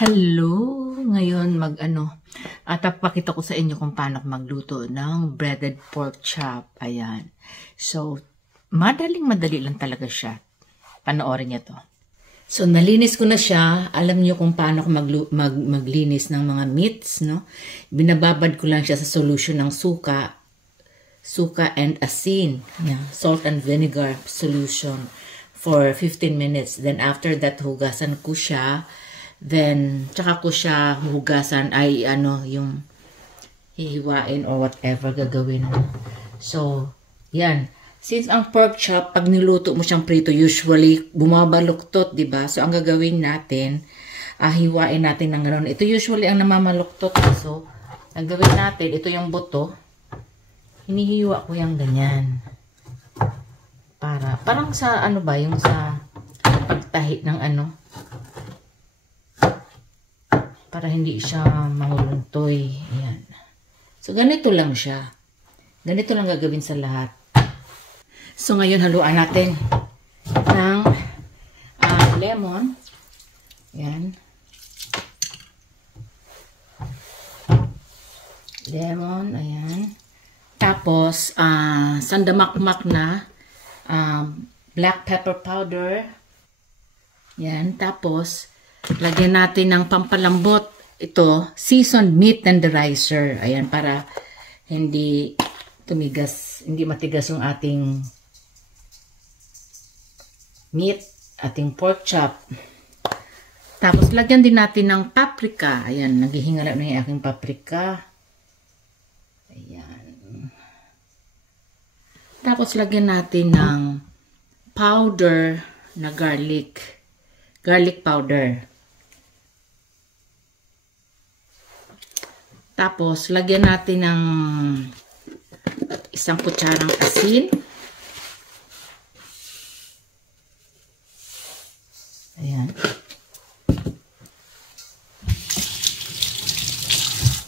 Hello! Ngayon papakita ko sa inyo kung paano magluto ng breaded pork chop. Ayan. So, madali lang talaga siya. Panoorin niyo to. So, nalinis ko na siya. Alam niyo kung paano ko maglinis ng mga meats, no? Binababad ko lang siya sa solution ng suka and asin. Yeah. Salt and vinegar solution for 15 minutes. Then, after that, hugasan ko siya. Then, tsaka ko siya hugasan ay yung hihiwain or whatever gagawin mo. So, yan. Since ang pork chop, pag niluto mo siyang prito, usually bumabaluktot, diba? So, ang gagawin natin, hiwain natin ng gano'n. Ito usually ang namamaluktot. So, ang gagawin natin, ito yung buto. Hinihiwa ko yung ganyan. Parang sa yung sa pagtahi ng para hindi siya mahuluntoy. Ayan. So, ganito lang siya. Ganito lang gagawin sa lahat. So, ngayon haluan natin ng lemon. Ayan. Lemon. Ayan. Tapos, sandamakmak na black pepper powder. Ayan. Tapos, lagyan natin ng pampalambot. Ito, seasoned meat tenderizer. Ayan, para hindi matigas yung ating meat, ating pork chop. Tapos, lagyan din natin ng paprika. Ayan, naghihingala na yung aking paprika. Ayan. Tapos, lagyan natin ng powder na garlic powder. Tapos, lagyan natin ng isang kutsarang asin. Ayan.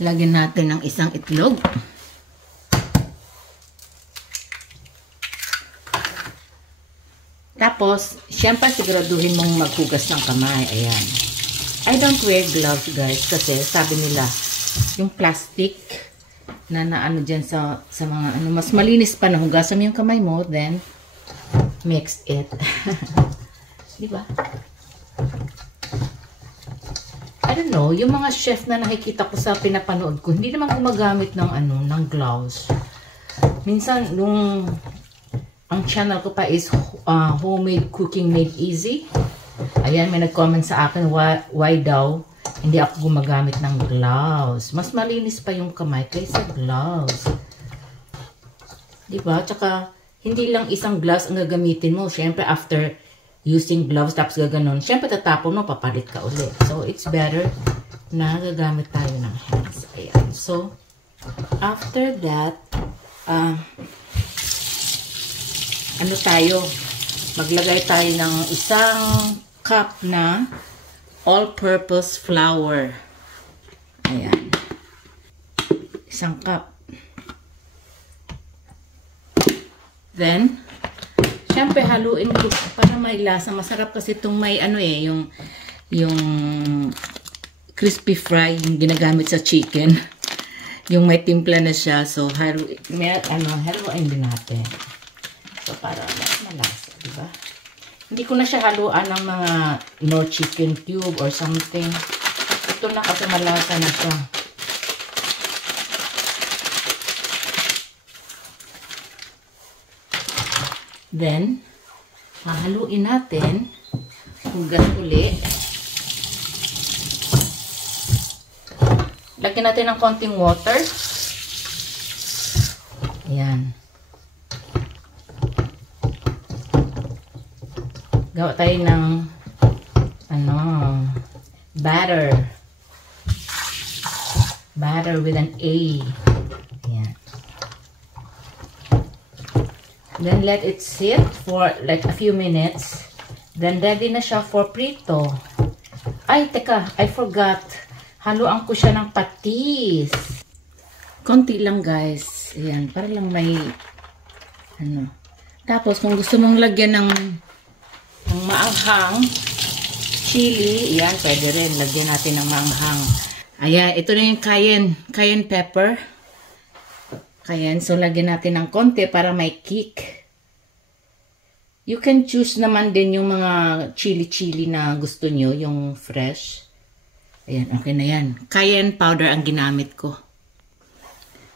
Lagyan natin ng isang itlog. Tapos, syempre siguraduhin mong maghugas ng kamay. Ayan. I don't wear gloves, guys, kasi sabi nila, yung plastic na dyan sa mga mas malinis pa na hugasan mo yung kamay mo, then mix it. Diba? I don't know, yung mga chef na nakikita ko sa pinapanood ko, hindi naman gumagamit ng ng gloves. Minsan, ang channel ko pa is homemade cooking made easy. Ayan, may nag-comment sa akin, why daw hindi ako gumagamit ng gloves. Mas malinis pa yung kamay kaysa gloves. Diba? Tsaka, hindi lang isang gloves ang gagamitin mo. Siyempre, after using gloves, tapos gaganon, siyempre tatapon mo, papalit ka ulit. So, it's better na gagamit tayo ng hands. Ayan. So, after that, maglagay tayo ng isang cup na all-purpose flour. Ayan. Isang cup. Then, syempre haluin ko para may lasa. Masarap kasi itong may yung crispy fry, yung ginagamit sa chicken. Yung may timpla na siya. So, haluin din natin. So, para mas malasa, diba? Hindi ko na siya haluan ng mga nor chicken cube or something. Ito na kasi malasa na siya. Then, hahaluin natin. Hugas uli. Lagyan natin ng konting water. Ayan. Gawa tayo ng batter. Batter with an A. Ayan. Then let it sit for like a few minutes. Then ready na siya for prito. Ay, teka, I forgot. Haluan ko siya ng patis. Konti lang, guys. Ayan, para lang may Tapos kung gusto mong lagyan ng maanghang, chili. Ayan, pwede rin. Lagyan natin ng manghang. Ayan, ito na yung cayenne pepper. Cayenne. So, lagyan natin ng konti para may kick. You can choose naman din yung mga chili-chili na gusto nyo, yung fresh. Ayan, okay na yan. Cayenne powder ang ginamit ko.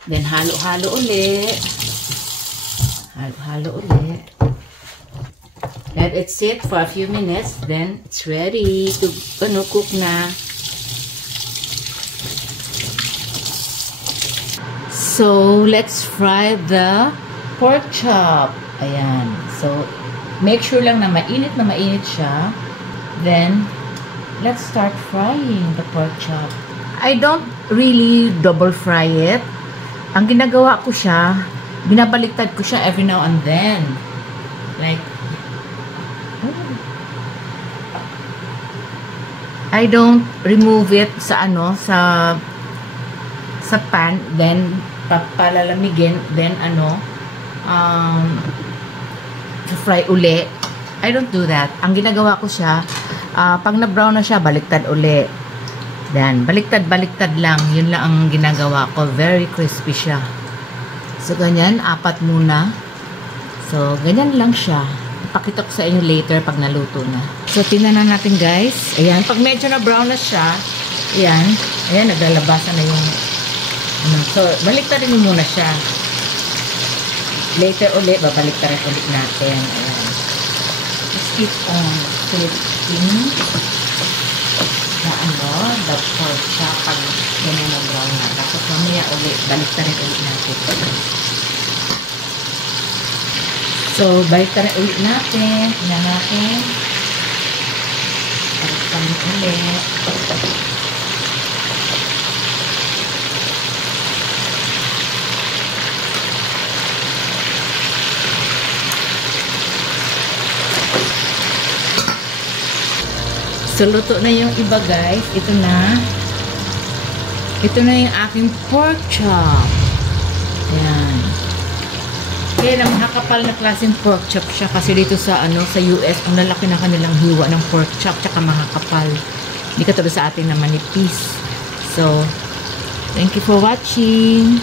Then, halo-halo ulit. Halo-halo ulit. Let it sit for a few minutes. Then, it's ready to cook na. So, let's fry the pork chop. Ayan. So, make sure lang na mainit siya. Then, let's start frying the pork chop. I don't really double fry it. Ang ginagawa ko siya, binabaliktad ko siya every now and then. Like, I don't remove it sa pan, then papalalamigin, then fry uli. I don't do that. Ang ginagawa ko siya, pag na-brown na siya, baliktad uli. Then, baliktad lang. Yun lang ang ginagawa ko. Very crispy siya. So, ganyan. 4 muna. So, ganyan lang siya. Ipakita ko sa inyo later pag naluto na. So, tingnan na natin guys. Ayan. Pag medyo na-brown na siya, ayan. Ayan, naglalabasan na yung so, baliktarin mo muna siya. Later ulit, babaliktarin ulit natin. Ayan. Just keep on flipping na the pork chop pag ganyan na brown na. Tapos mamaya ulit, baliktarin ulit natin. So, baliktarin ulit natin. Tingnan natin. Baliktarin ulit. So, luto na yung iba, guys. Ito na. Ito na yung aking pork chop. Ayan. Kaya na makakapal na klaseng pork chop siya. Kasi dito sa, sa US, ang lalaki na kanilang hiwa ng pork chop. Tsaka makakapal. Hindi katulad sa atin na manipis. So, thank you for watching.